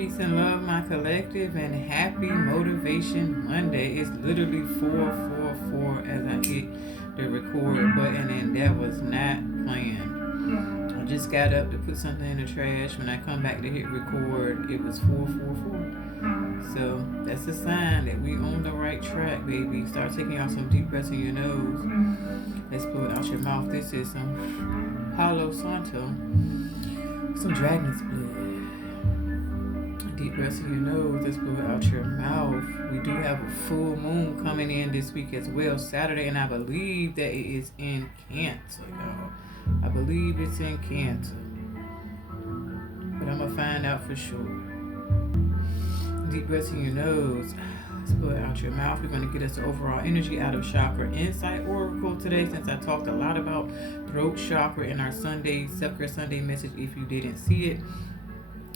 Peace and love, my collective, and happy Motivation Monday. It's literally 444 as I hit the record button, and that was not planned. I just got up to put something in the trash. When I come back to hit record, it was 444. So that's a sign that we on the right track, baby. Start taking out some deep breaths in your nose. Let's blow it out your mouth. This is some Palo Santo, some dragon's blood. Deep breaths in your nose. Let's blow it out your mouth. We do have a full moon coming in this week as well, Saturday, and I believe that it is in Cancer, y'all. I believe it's in Cancer, but I'm gonna find out for sure. Deep breaths in your nose. Let's blow it out your mouth. We're going to get us the overall energy out of Chakra Insight Oracle today, since I talked a lot about throat chakra in our Sunday, Self-Care Sunday message if you didn't see it.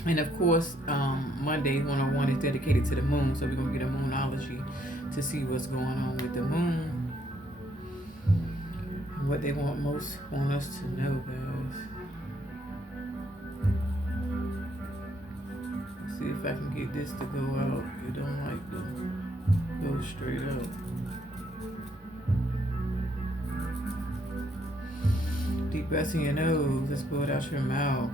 And of course, Monday 101 is dedicated to the moon, so we're going to get a moonology to see what's going on with the moon and what they want us to know, guys. See if I can get this to go out. It don't like to go straight up. Deep breaths in your nose. Let's blow it out your mouth.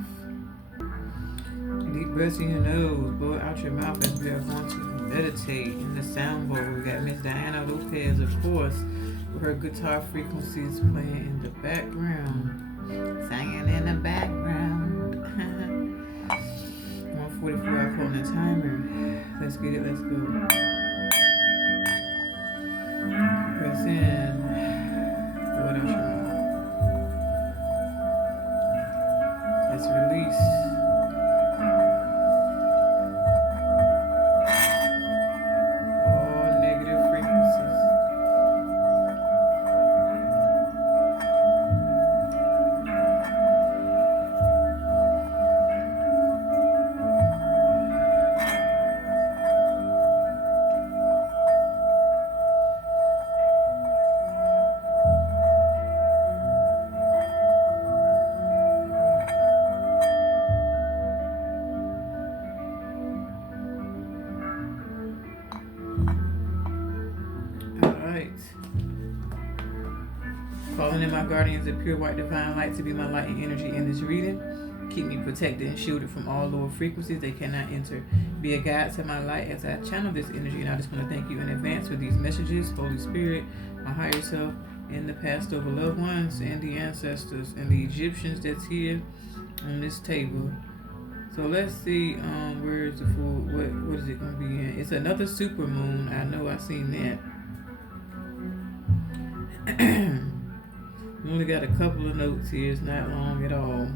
Deep breaths in your nose. Blow it out your mouth as we are going to meditate in the sound bowl. We got Miss Diana Lopez, of course, with her guitar frequencies playing in the background. Singing in the background. 144 hour on the timer. Let's get it, let's go. Press in. Blow it out your mouth. Let's release. All negative frequencies. Calling in my guardians of pure white divine light to be my light and energy in this reading. Keep me protected and shielded from all lower frequencies. They cannot enter. Be a guide to my light as I channel this energy. And I just want to thank you in advance for these messages. Holy Spirit, my higher self, and the past over loved ones, and the ancestors, and the Egyptians that's here on this table. So let's see, where is the full, what is it going to be in? It's another super moon. I know I've seen that. We only got a couple of notes here. It's not long at all.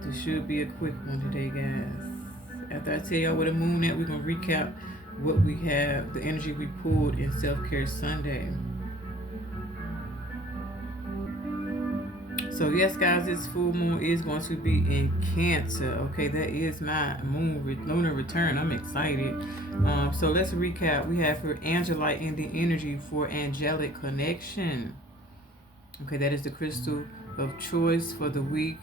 This should be a quick one today, guys. After I tell y'all where the moon at, we're going to recap what we have, the energy we pulled in Self-Care Sunday. So yes, guys, this full moon is going to be in Cancer. Okay, that is my lunar return. I'm excited. So let's recap. We have for Angelite in the energy for angelic connection. Okay, that is the crystal of choice for the week.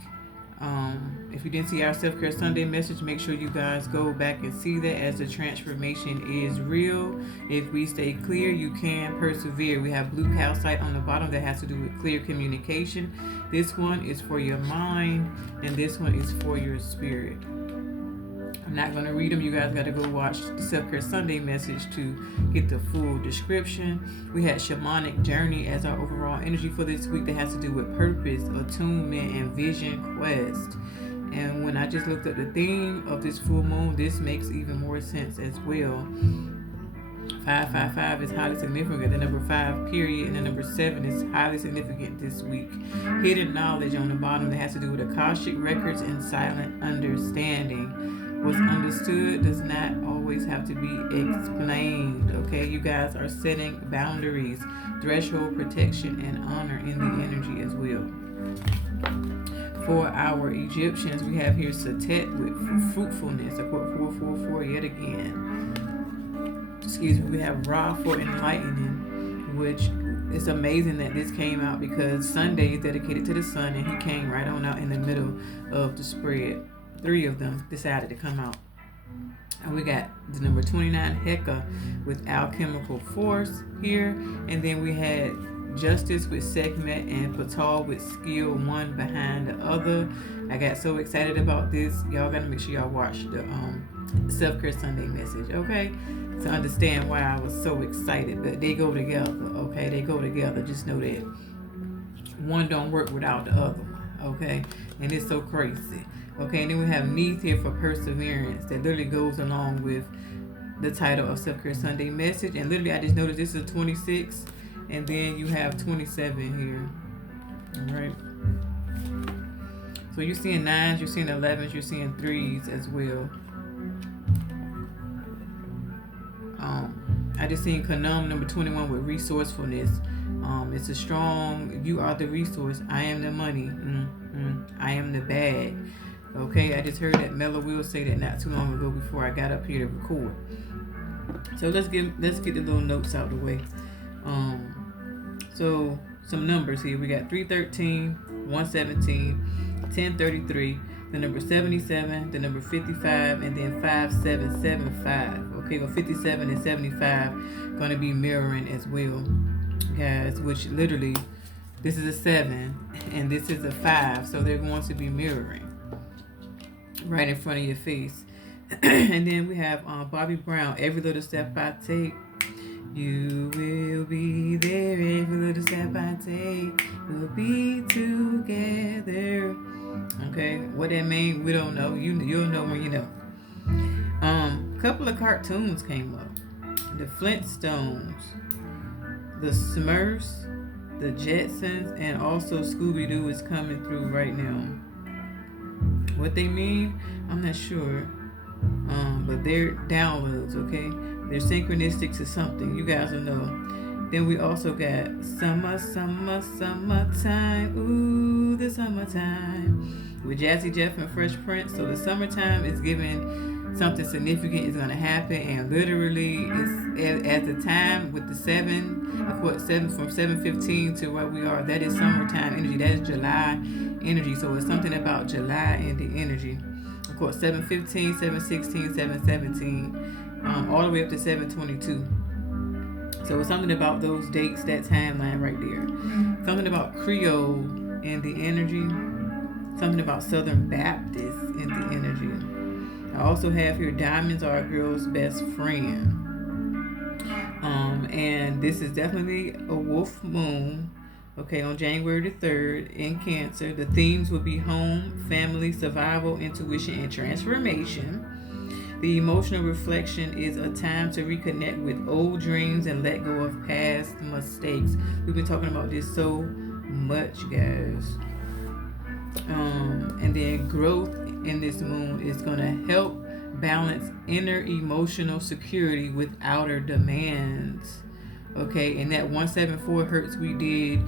If you didn't see our Self-Care Sunday message, make sure you guys go back and see that, as the transformation is real. If we stay clear, you can persevere. We have blue calcite on the bottom that has to do with clear communication. This one is for your mind, and this one is for your spirit. I'm not going to read them. You guys got to go watch the Self-Care Sunday message to get the full description. We had Shamanic Journey as our overall energy for this week that has to do with purpose, attunement, and vision quest. And when I just looked at the theme of this full moon, this makes even more sense as well. 555 is highly significant. The number 5 period and the number 7 is highly significant this week. Hidden knowledge on the bottom that has to do with Akashic records and silent understanding. What's understood does not always have to be explained. Okay, you guys are setting boundaries, threshold protection, and honor in the energy as well. For our Egyptians, we have here Satet with fruitfulness. I quote 444 yet again. Excuse me. We have Ra for enlightening, which is amazing that this came out because Sunday is dedicated to the sun, and he came right on out in the middle of the spread. 3 of them decided to come out. And we got the number 29 Heka with Alchemical Force here. And then we had Justice with Sekhmet and Patal with Skill one behind the other. I got so excited about this. Y'all gotta make sure y'all watch the Self-Care Sunday message, okay? To understand why I was so excited. But they go together, okay? They go together. Just know that one don't work without the other one, okay? And it's so crazy. Okay, and then we have Neath here for Perseverance that literally goes along with the title of Self-Care Sunday message. And literally I just noticed this is 26 and then you have 27 here. Alright. So you're seeing 9s, you're seeing 11s, you're seeing 3s as well. I just seen Kanum number 21 with resourcefulness. It's a strong, you are the resource. I am the money. I am the bag. Okay, I just heard that Mellow Will say that not too long ago before I got up here to record. So let's get the little notes out of the way. So some numbers here. We got 313, 117, 1033, the number 77, the number 55, and then 5775. Okay, well 57 and 75 going to be mirroring as well, guys. Which literally, this is a 7 and this is a 5, so they're going to be mirroring right in front of your face. And then we have Bobby Brown, every little step I take, you will be there. Every little step I take, we'll be together. Okay, what that means, we don't know. You'll know when you know. Couple of cartoons came up. The Flintstones, the Smurfs, the Jetsons, and also Scooby-Doo is coming through right now. What they mean, I'm not sure. But they're downloads, okay? They're synchronistic to something. You guys will know. Then we also got summertime. Ooh, the summertime. With Jazzy Jeff and Fresh Prince. So the summertime is giving something significant is going to happen. And literally, it's at the time with the 7, I quote 7 from 7:15 to where we are. That is summertime energy. That is July energy. So it's something about July and the energy. Of course, 7:15, 7:16, 7:17, all the way up to 7:22. So it's something about those dates, that timeline right there. Something about Creole and the energy. Something about Southern Baptist and the energy. I also have here Diamonds Are a Girl's Best Friend. And this is definitely a wolf moon. Okay, on January the 3rd in Cancer. The themes will be home, family, survival, intuition, and transformation. The emotional reflection is a time to reconnect with old dreams and let go of past mistakes. We've been talking about this so much, guys. And then growth in this moon is going to help balance inner emotional security with outer demands. Okay, and that 174 hertz we did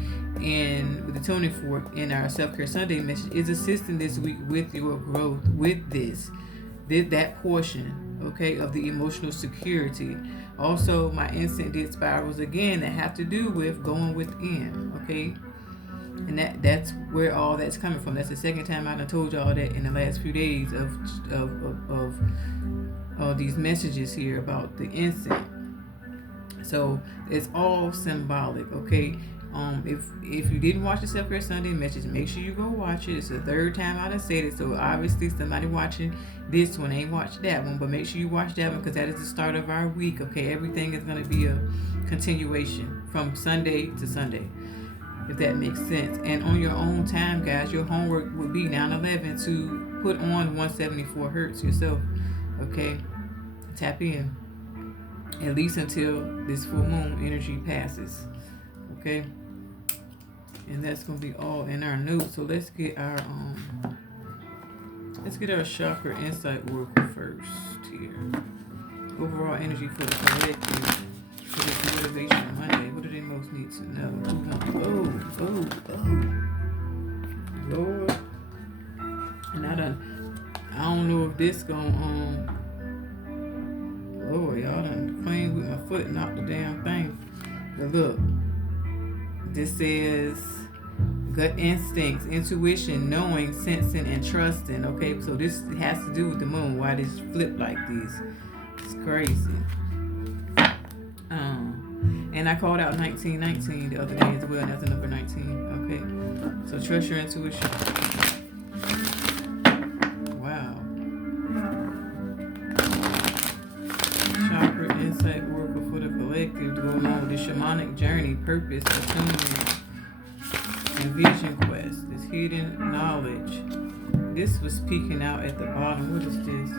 with the tuning fork in our Self-Care Sunday message is assisting this week with your growth with that portion, okay, of the emotional security. Also, my instant did spirals again that have to do with going within, okay, and that's where all that's coming from. That's the second time I done told y'all that in the last few days of these messages here about the instant. So it's all symbolic, okay? If you didn't watch the Self-Care Sunday message, make sure you go watch it. It's the third time I done said it, so obviously somebody watching this one ain't watched that one, but make sure you watch that one because that is the start of our week, okay? Everything is going to be a continuation from Sunday to Sunday, if that makes sense. And on your own time, guys, your homework would be 9/11 to put on 174 hertz yourself, okay? Tap in. At least until this full moon energy passes. Okay? And that's gonna be all in our notes. So let's get our chakra insight oracle first here. Overall energy for the collective for this motivation Monday. What do they most need to know? Lord. And I don't know if this gonna Lord, y'all done clean with my foot and knocked the damn thing. But look, this says gut instincts, intuition, knowing, sensing, and trusting. Okay, so this has to do with the moon. Why this flip like this? It's crazy. And I called out 1919 the other day as well, and that's the number 19. Okay, so trust your intuition. Wow. Chakra insight oracle for the collective to go along with the shamanic journey, purpose, attunement, and vision quest. This hidden knowledge. This was peeking out at the bottom. What is this?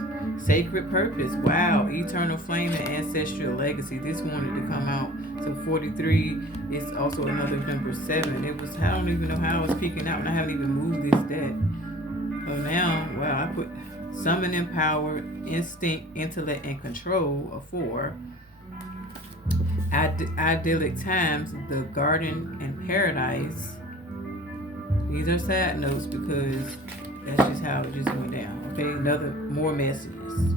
Sacred purpose. Wow. Eternal flame and ancestral legacy. This wanted to come out. So 43 is also another number 7. It was, I don't even know how it was peeking out, and I haven't even moved this deck. So now, wow, I put summon and power, instinct, intellect, and control of 4. Idyllic times, the garden and paradise. These are sad notes because that's just how it just went down. Okay, more messages.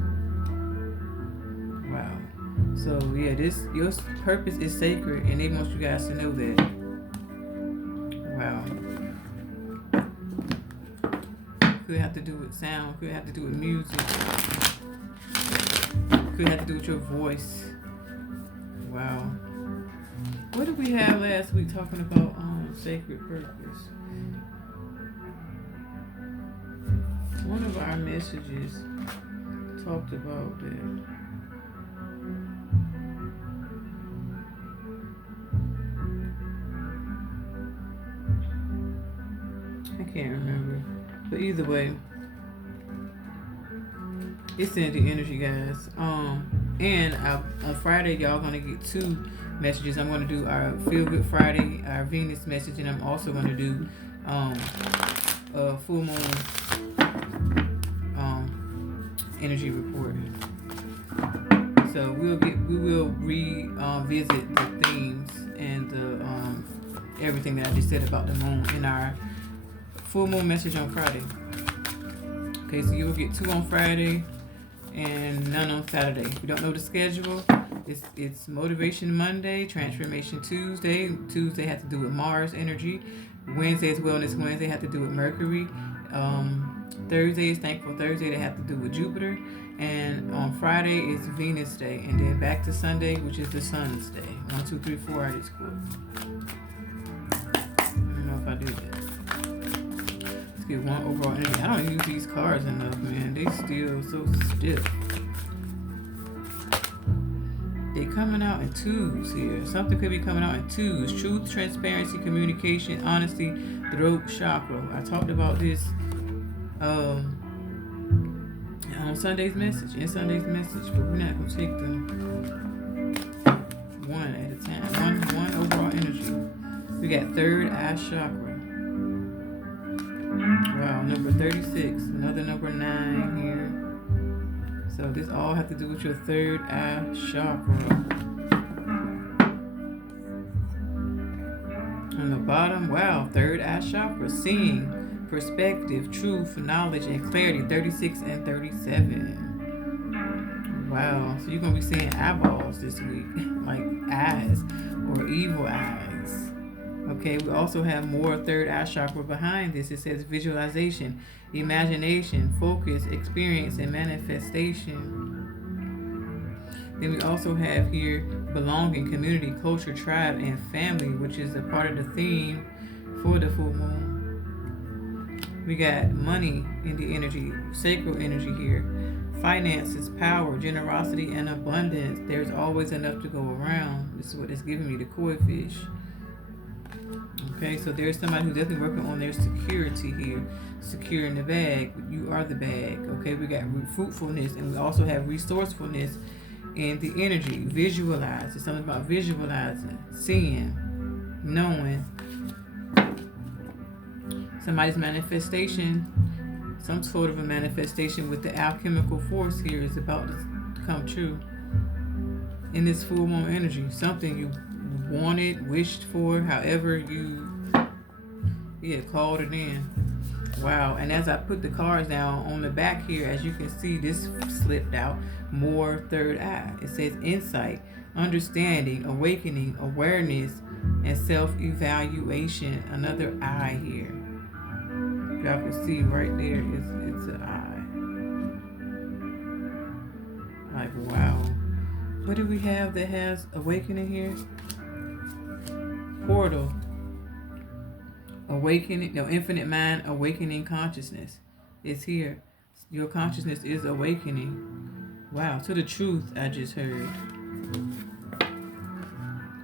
Wow. So yeah, your purpose is sacred, and they want you guys to know that. Wow. Could have to do with sound. Could have to do with music. Could have to do with your voice. Wow. What did we have last week talking about sacred purpose? One of our messages talked about that. I can't remember. But either way, it's in the energy, guys. And on Friday, y'all gonna get 2 messages. I'm gonna do our Feel Good Friday, our Venus message, and I'm also gonna do full moon energy report. So we will revisit the themes and the everything that I just said about the moon in our full moon message on Friday. Okay, so you will get 2 on Friday and none on Saturday. If you don't know the schedule, it's Motivation Monday, Transformation Tuesday. Tuesday has to do with Mars energy. Wednesday is Wellness Wednesday, have to do with Mercury. Thursday is Thankful Thursday, they have to do with Jupiter. And on Friday is Venus Day. And then back to Sunday, which is the Sun's Day. 1, 2, 3, 4 artists quote. I don't know if I do that. Let's get one overall energy. I don't use these cards enough, man. They still so stiff. They coming out in 2s here. Something could be coming out in 2s. Truth, transparency, communication, honesty, throat chakra. I talked about this on Sunday's message, but we're not going to take them one at a time. One overall energy. We got third eye chakra. Wow, number 36. Another number 9 here. So this all have to do with your third eye chakra. On the bottom, wow, third eye chakra. Seeing, perspective, truth, knowledge, and clarity. 36 and 37. Wow, so you're going to be seeing eyeballs this week. Like eyes or evil eyes. Okay, we also have more third eye chakra behind this. It says visualization, imagination, focus, experience, and manifestation. Then we also have here belonging, community, culture, tribe, and family, which is a part of the theme for the full moon. We got money in the energy, sacral energy here. Finances, power, generosity, and abundance. There's always enough to go around. This is what it's giving me, the koi fish. Okay, so there's somebody who's definitely working on their security here. Secure in the bag. You are the bag. Okay, we got fruitfulness, and we also have resourcefulness in the energy. Visualize. It's something about visualizing, seeing, knowing. Somebody's manifestation, some sort of a manifestation with the alchemical force here is about to come true. In this full moon energy, something you wanted, wished for, however you called it in. Wow. And as I put the cards down on the back here, as you can see, this slipped out. More third eye. It says insight, understanding, awakening, awareness, and self-evaluation. Another eye here. Y'all can see right there, it's an eye. Like, wow. What do we have that has awakening here? Portal. Awakening, no, infinite mind, awakening consciousness is here. Your consciousness is awakening. Wow, to the truth I just heard.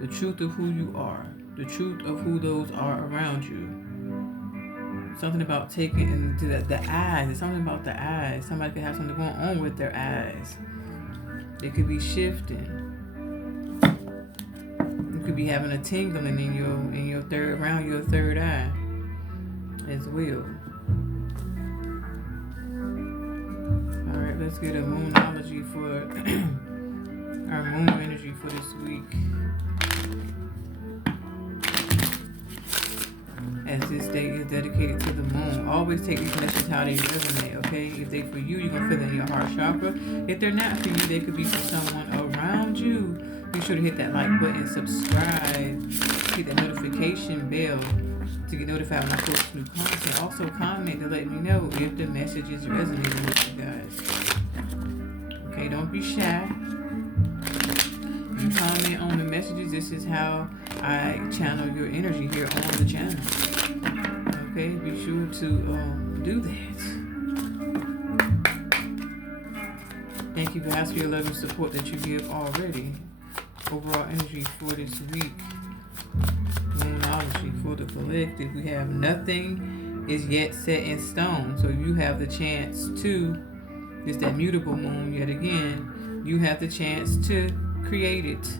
The truth of who you are. The truth of who those are around you. Something about taking into the eyes. It's something about the eyes. Somebody could have something going on with their eyes. It could be shifting. You could be having a tingling in your third, around your third eye as well. All right, let's get a moonology for our moon energy for this week. As this day is dedicated to the moon. Always take these messages how they resonate, okay? If they for you, you're going to feel it in your heart chakra. If they're not for you, they could be for someone around you. Be sure to hit that like button, subscribe, hit that notification bell to get notified when I post new content. Also comment to let me know if the message is resonating with you guys. Okay, don't be shy. You comment on the messages. This is how I channel your energy here on the channel. Okay, be sure to do that. Thank you guys for your love and support that you give already. Overall energy for this week. Moonology for the collective. We have nothing is yet set in stone. So you have the chance to, it's that mutable moon yet again, you have the chance to create it.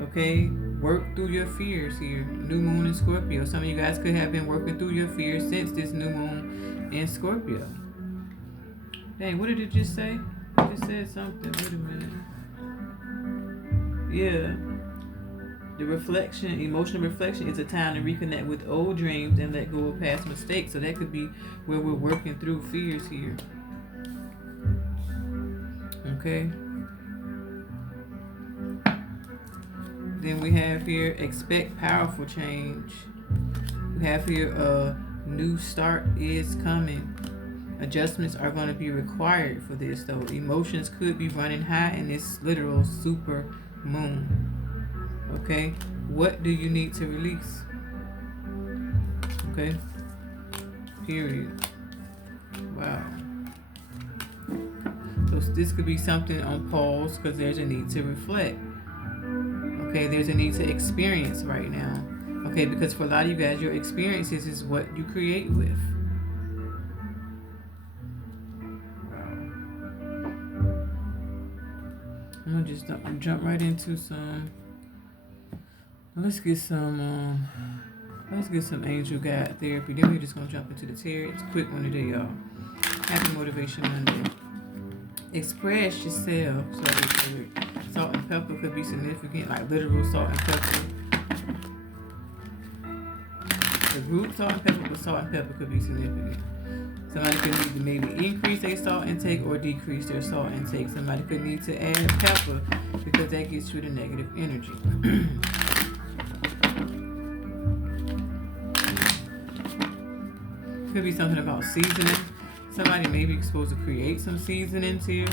Okay? Work through your fears here. New moon in Scorpio. Some of you guys could have been working through your fears since this new moon in Scorpio. Dang, what did it just say? It just said something. Wait a minute. Yeah. The reflection, emotional reflection, is a time to reconnect with old dreams and let go of past mistakes. So that could be where we're working through fears here. Okay. Then we have here, expect powerful change. We have here, a new start is coming. Adjustments are going to be required for this, though. Emotions could be running high in this literal super moon. Okay? What do you need to release? Okay? Period. Wow. So this could be something on pause because there's a need to reflect. Okay, there's a need to experience right now. Okay, because for a lot of you guys, your experiences is what you create with. Wow. I'm gonna just jump right into some. Let's get some angel guide therapy. Then we're just gonna jump into the tarot. It's a quick one today, y'all. Happy Motivation Monday. Express yourself. So salt and pepper could be significant, like literal salt and pepper. The root salt and pepper, but salt and pepper could be significant. Somebody could need to maybe increase their salt intake or decrease their salt intake. Somebody could need to add pepper because that gets rid of negative energy. Could be something about seasoning. Somebody may be supposed to create some seasonings here.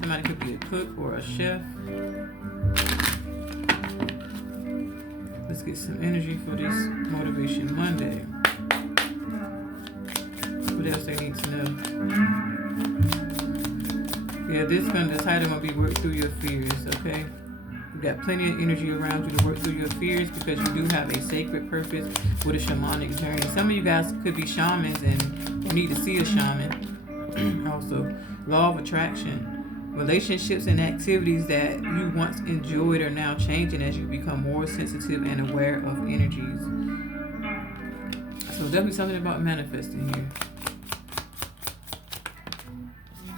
Somebody could be a cook or a chef. Let's get some energy for this Motivation Monday. What else they need to know? Yeah, the title gonna be work through your fears, okay? You got plenty of energy around you to work through your fears because you do have a sacred purpose with a shamanic journey. Some of you guys could be shamans and you need to see a shaman. Also, law of attraction. Relationships and activities that you once enjoyed are now changing as you become more sensitive and aware of energies. So definitely something about manifesting here.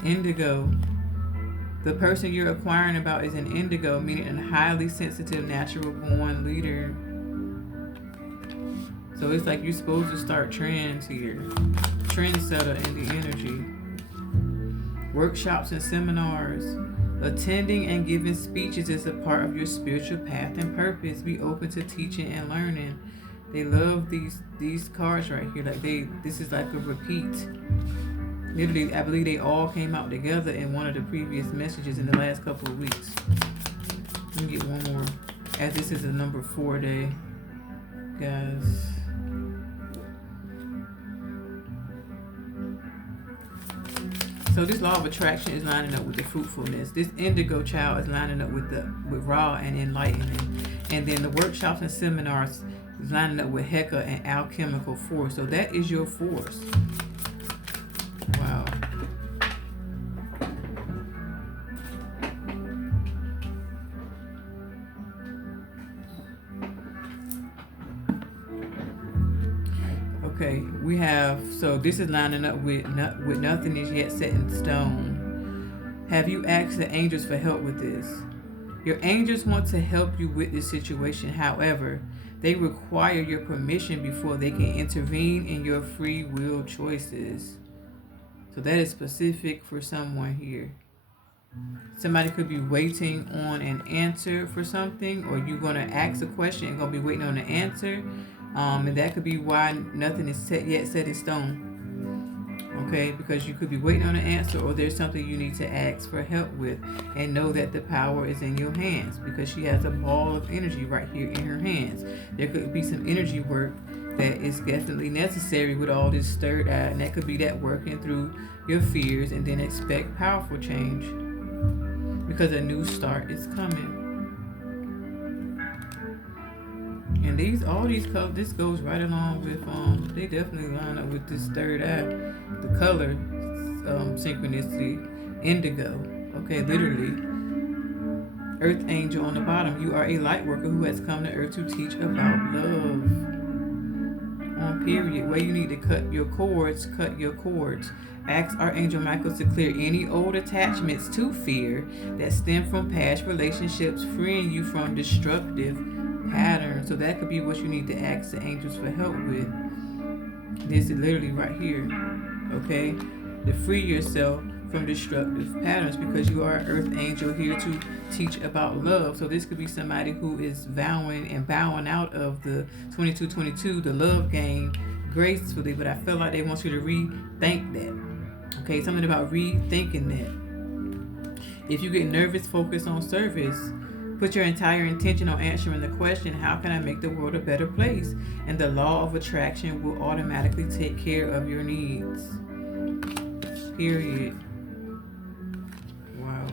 Indigo. The person you're inquiring about is an indigo, meaning a highly sensitive, natural-born leader. So it's like you're supposed to start trends here. Trendsetter in the energy. Workshops and seminars. Attending and giving speeches is a part of your spiritual path and purpose. Be open to teaching and learning. They love these cards right here. Like this is like a repeat. Literally, I believe they all came out together in one of the previous messages in the last couple of weeks. Let me get one more. As this is a number 4 day, guys. So this law of attraction is lining up with the fruitfulness. This indigo child is lining up with Ra and enlightening. And then the workshops and seminars is lining up with Heka and alchemical force. So that is your force. Wow. Okay, we have, so this is lining up with nothing is yet set in stone. Have you asked the angels for help with this? Your angels want to help you with this situation. However, they require your permission before they can intervene in your free will choices. So that is specific for someone here. Somebody could be waiting on an answer for something, or you're going to ask a question and going to be waiting on an answer. And that could be why nothing is set in stone. Okay, because you could be waiting on an answer, or there's something you need to ask for help with, and know that the power is in your hands, because she has a ball of energy right here in her hands. There could be some energy work that is definitely necessary with all this third eye, and that could be that working through your fears, and then expect powerful change, because a new start is coming. And all these colors, this goes right along with, they definitely line up with this third eye, the color synchronicity, indigo. Okay, literally, earth angel on the bottom. You are a light worker who has come to earth to teach about love. On period. Where you need to cut your cords, cut your cords. Ask Archangel Michael to clear any old attachments to fear that stem from past relationships, freeing you from destructive patterns. So that could be what you need to ask the angels for help with. This is literally right here. Okay? To free yourself from destructive patterns, because you are an earth angel here to teach about love. So this could be somebody who is vowing and bowing out of the 2222, the love game, gracefully, but I feel like they want you to rethink that. Okay, something about rethinking that. If you get nervous, focus on service. Put your entire intention on answering the question, how can I make the world a better place? And the law of attraction will automatically take care of your needs. Period. Wow.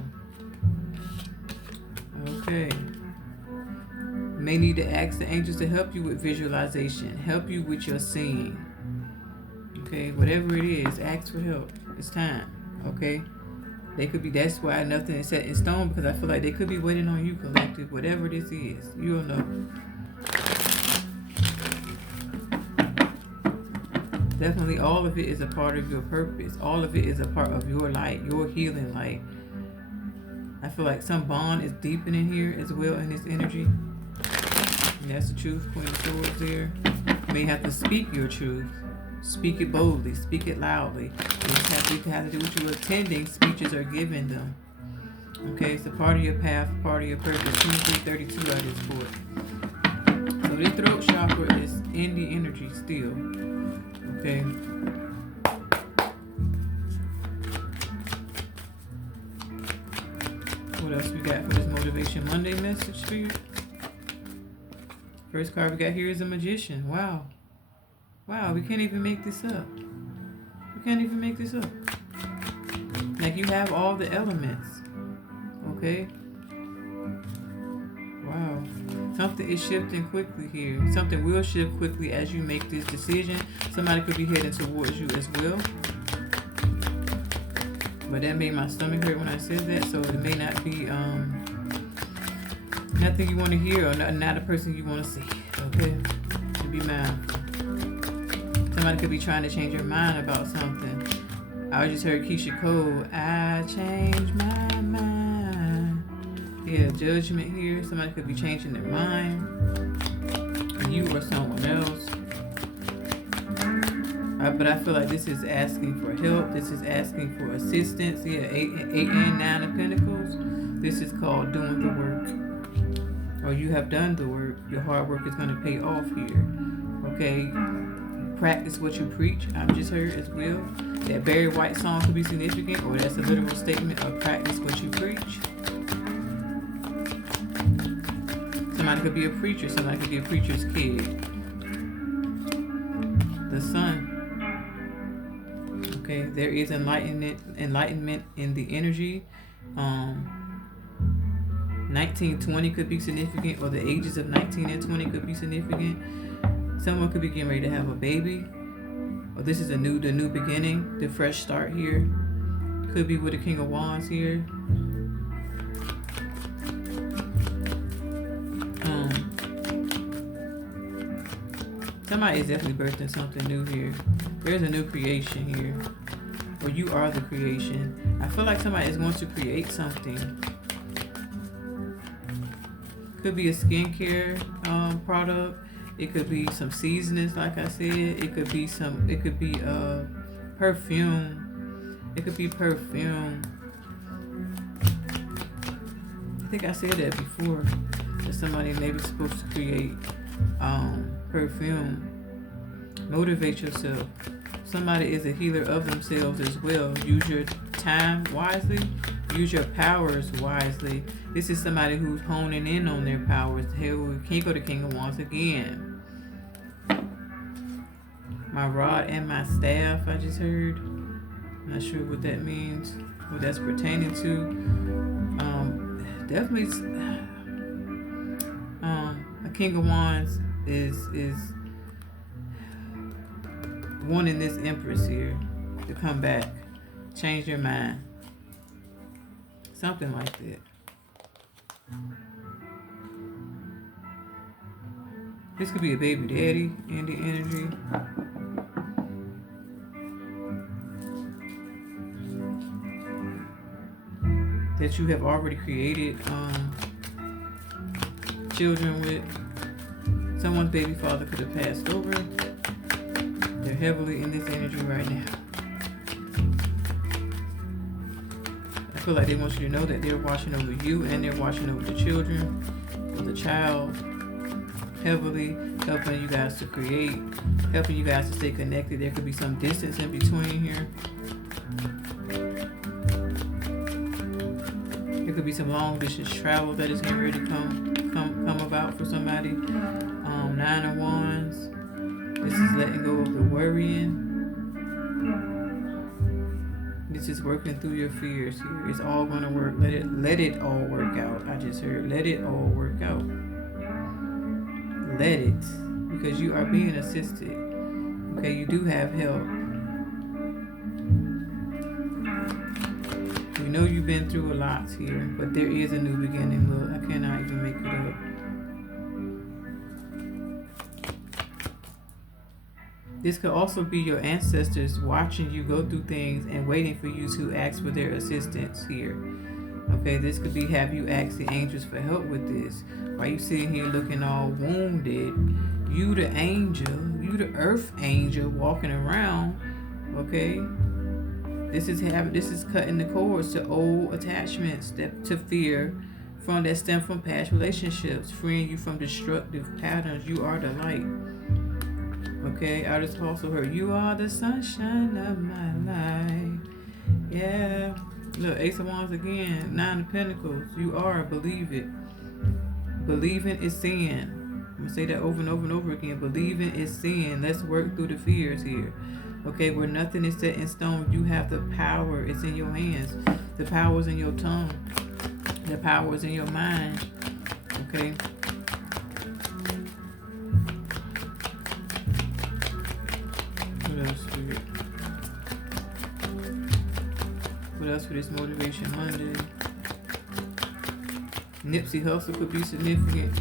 Okay. You may need to ask the angels to help you with visualization, help you with your seeing. Okay, whatever it is, ask for help. It's time. Okay? They could be, that's why nothing is set in stone, because I feel like they could be waiting on you, collective, whatever this is. You'll know. Definitely all of it is a part of your purpose. All of it is a part of your light, your healing light. I feel like some bond is deepening here as well in this energy. And that's the truth, Queen of Swords there. You may have to speak your truth. Speak it boldly. Speak it loudly. It has to do with you attending speeches or giving them. Okay, it's a part of your path, part of your purpose. 2332 out of this board. So this throat chakra is in the energy still. Okay. What else we got for this Motivation Monday message for you? First card we got here is a Magician. Wow. Wow, we can't even make this up. We can't even make this up. Like, you have all the elements. Okay? Wow. Something is shifting quickly here. Something will shift quickly as you make this decision. Somebody could be heading towards you as well. But that made my stomach hurt when I said that, so it may not be nothing you want to hear, or not a person you want to see. Okay? So be mindful. Somebody could be trying to change your mind about something. I just heard Keisha Cole, I changed my mind. Yeah, judgment here. Somebody could be changing their mind. You or someone else. But I feel like this is asking for help. This is asking for assistance. Yeah, eight and nine of pentacles. This is called doing the work. Or you have done the work. Your hard work is going to pay off here. Okay? Practice what you preach. I've just heard as well. That Barry White song could be significant, or that's a literal statement of practice what you preach. Somebody could be a preacher. Somebody could be a preacher's kid. The sun. Okay, there is enlightenment in the energy. 1920 could be significant, or the ages of 19 and 20 could be significant. Someone could be getting ready to have a baby, or this is the new beginning, the fresh start here. Could be with the King of Wands here. Somebody is definitely birthing something new here. There's a new creation here, or you are the creation. I feel like somebody is going to create something. Could be a skincare product. It could be some seasonings, like I said. It could be perfume. It could be perfume. I think I said that before. That somebody may be supposed to create perfume. Motivate yourself. Somebody is a healer of themselves as well. Use your time wisely. Use your powers wisely. This is somebody who's honing in on their powers. Here we can't go to King of Wands again. My rod and my staff, I just heard. Not sure what that means. What that's pertaining to. Definitely a King of Wands is wanting this Empress here to come back. Change your mind. Something like that. This could be a baby daddy in the energy. That you have already created children with. Someone's baby father could have passed over. They're heavily in this energy right now. I feel like they want you to know that they're watching over you and they're watching over the children, or the child, heavily helping you guys to create, helping you guys to stay connected. There could be some distance in between here. There could be some long distance travel that is getting ready to come about for somebody. 9 of Wands. This is letting go of the worrying. This is working through your fears here. It's all gonna work. Let it all work out. I just heard let it all work out. Let it. Because you are being assisted. Okay, you do have help. We know you've been through a lot here, but there is a new beginning. Look, I cannot even make it up. This could also be your ancestors watching you go through things and waiting for you to ask for their assistance here. Okay, this could be have you ask the angels for help with this. While you sitting here looking all wounded, you the angel, you the earth angel walking around. Okay, this is cutting the cords to old attachments to fear that stem from past relationships, freeing you from destructive patterns. You are the light. Okay, I just also heard you are the sunshine of my life. Yeah. Look, Ace of Wands again, 9 of Pentacles. You are, believe it. Believing is sin. I'm going to say that over and over and over again. Believing is sin. Let's work through the fears here. Okay, where nothing is set in stone, you have the power. It's in your hands. The power is in your tongue. The power is in your mind. Okay. What else for this Motivation Monday? Nipsey Hussle could be significant.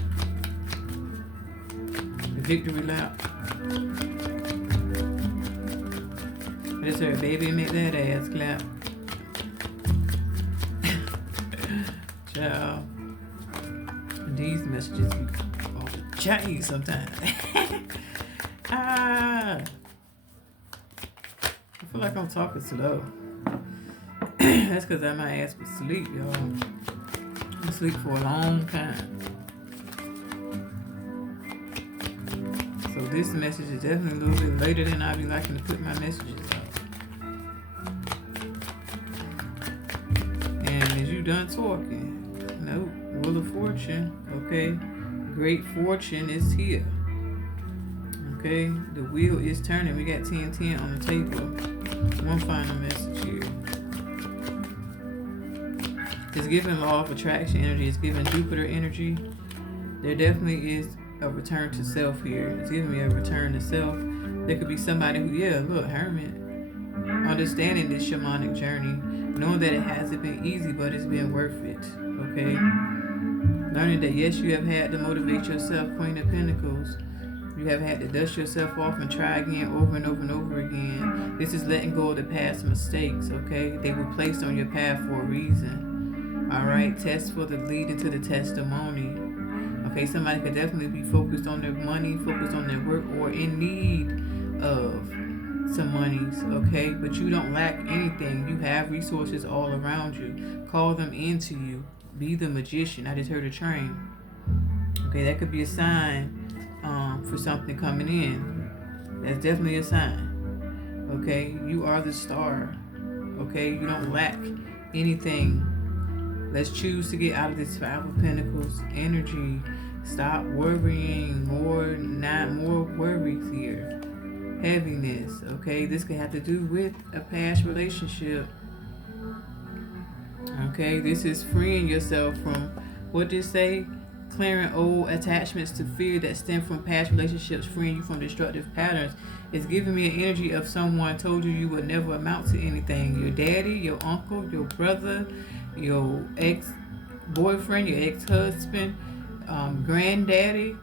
The victory lap. I just heard baby make that ass clap. Child. These messages be off the chain sometimes. feel like I'm talking slow. That's because my ass was asleep, y'all. I sleep for a long time. So this message is definitely a little bit later than I be liking to put my messages out. And as you done talking, nope, Wheel of Fortune, okay? Great fortune is here. Okay, the wheel is turning. We got 10-10 on the table. One final message here. It's giving law of attraction energy. It's giving Jupiter energy. There definitely is a return to self here. It's giving me a return to self. There could be somebody who, hermit. Understanding this shamanic journey. Knowing that it hasn't been easy, but it's been worth it. Okay? Learning that, yes, you have had to motivate yourself, Queen of Pentacles. You have had to dust yourself off and try again over and over and over again. This is letting go of the past mistakes, okay? They were placed on your path for a reason. All right? Test for the lead into the testimony. Okay, somebody could definitely be focused on their money, focused on their work, or in need of some monies, okay? But you don't lack anything. You have resources all around you. Call them into you. Be the magician. I just heard a train. Okay, that could be a sign for something coming in. That's definitely a sign. Okay, you are the star. Okay, you don't lack anything. Let's choose to get out of this Five of Pentacles energy. Stop worrying. Not more worries here. Heaviness. Okay, this could have to do with a past relationship. Okay, this is freeing yourself from, what did it say? Clearing old attachments to fear that stem from past relationships, freeing you from destructive patterns. It's giving me an energy of someone told you you would never amount to anything. Your daddy, your uncle, your brother, your ex-boyfriend, your ex-husband, granddaddy.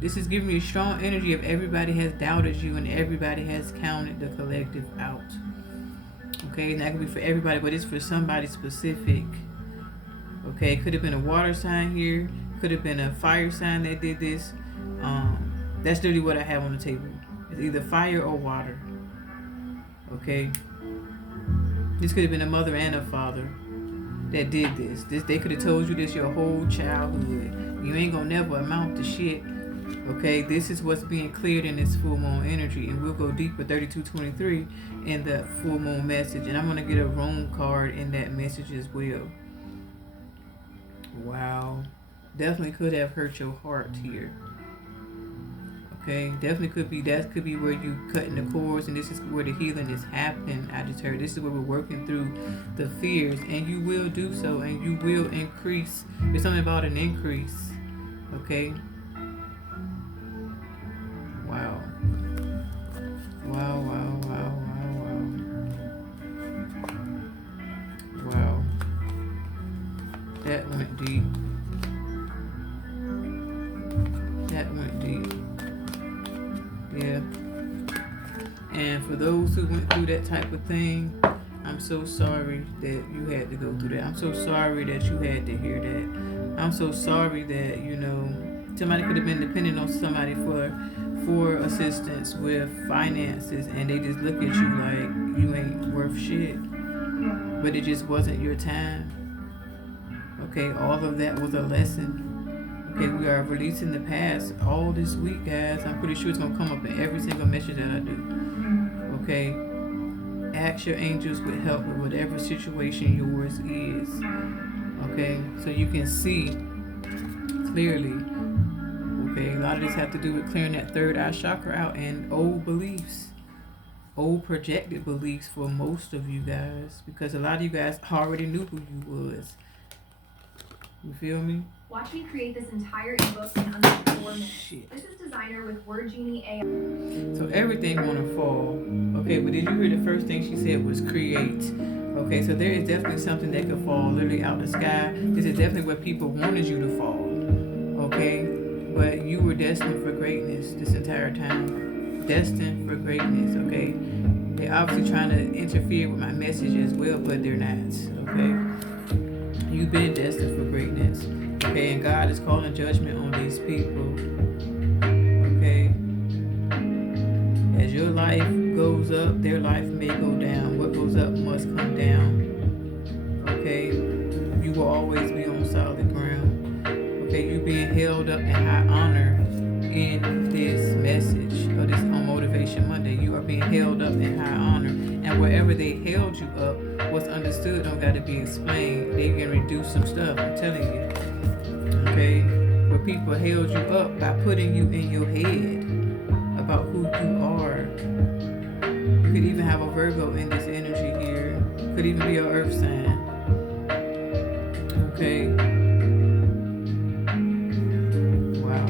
This is giving me a strong energy of everybody has doubted you and everybody has counted the collective out. Okay, and that could be for everybody, but it's for somebody specific. Okay, could have been a water sign here. Could have been a fire sign that did this. That's literally what I have on the table. It's either fire or water. Okay. This could have been a mother and a father that did this. They could have told you this your whole childhood. You ain't gonna never amount to shit. Okay, this is what's being cleared in this full moon energy, and we'll go deeper 3223 in the full moon message, and I'm gonna get a room card in that message as well. Wow, definitely could have hurt your heart here. Okay, definitely could be, that could be where you cutting the cords, and this is where the healing is happening. I just heard this is where we're working through the fears, and you will do so, and you will increase. There's something about an increase. Okay. Wow. Wow, wow, wow, wow, wow. Wow. That went deep. That went deep. Yeah. And for those who went through that type of thing, I'm so sorry that you had to go through that. I'm so sorry that you had to hear that. I'm so sorry that, somebody could have been dependent on somebody for assistance with finances, and they just look at you like you ain't worth shit. But it just wasn't your time. Okay, all of that was a lesson. Okay, we are releasing the past all this week, guys. I'm pretty sure it's going to come up in every single message that I do. Okay, ask your angels with help with whatever situation yours is. Okay, so you can see clearly. Okay, a lot of this have to do with clearing that third eye chakra out and old beliefs, old projected beliefs for most of you guys, because a lot of you guys already knew who you was. You feel me? Watch me create this entire ebook in under 4 minutes. Shit. This is designer with Word Genie AI. So everything wanna fall. Okay, but did you hear the first thing she said was create? Okay, so there is definitely something that could fall literally out the sky. This is definitely where people wanted you to fall. Okay, but you were destined for greatness this entire time. Destined for greatness. Okay, they're obviously trying to interfere with my message as well, but they're not. Okay, you've been destined for greatness. Okay, and God is calling judgment on these people. Okay, as your life goes up, their life may go down. What goes up must come down. Okay? You will always be on solid ground. Okay? You being held up in high honor in this message or this on Motivation Monday. You are being held up in high honor. And wherever they held you up, what's understood don't got to be explained. They can reduce some stuff. I'm telling you. Okay? Where people held you up by putting you in your head about who you are. You could even have a Virgo in this energy here. Could even be an earth sign. Okay. Wow.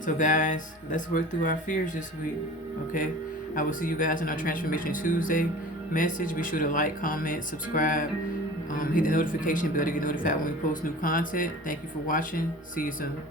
So guys, let's work through our fears this week. Okay. I will see you guys in our Transformation Tuesday message. Be sure to like, comment, subscribe, hit the notification bell to get notified when we post new content. Thank you for watching. See you soon.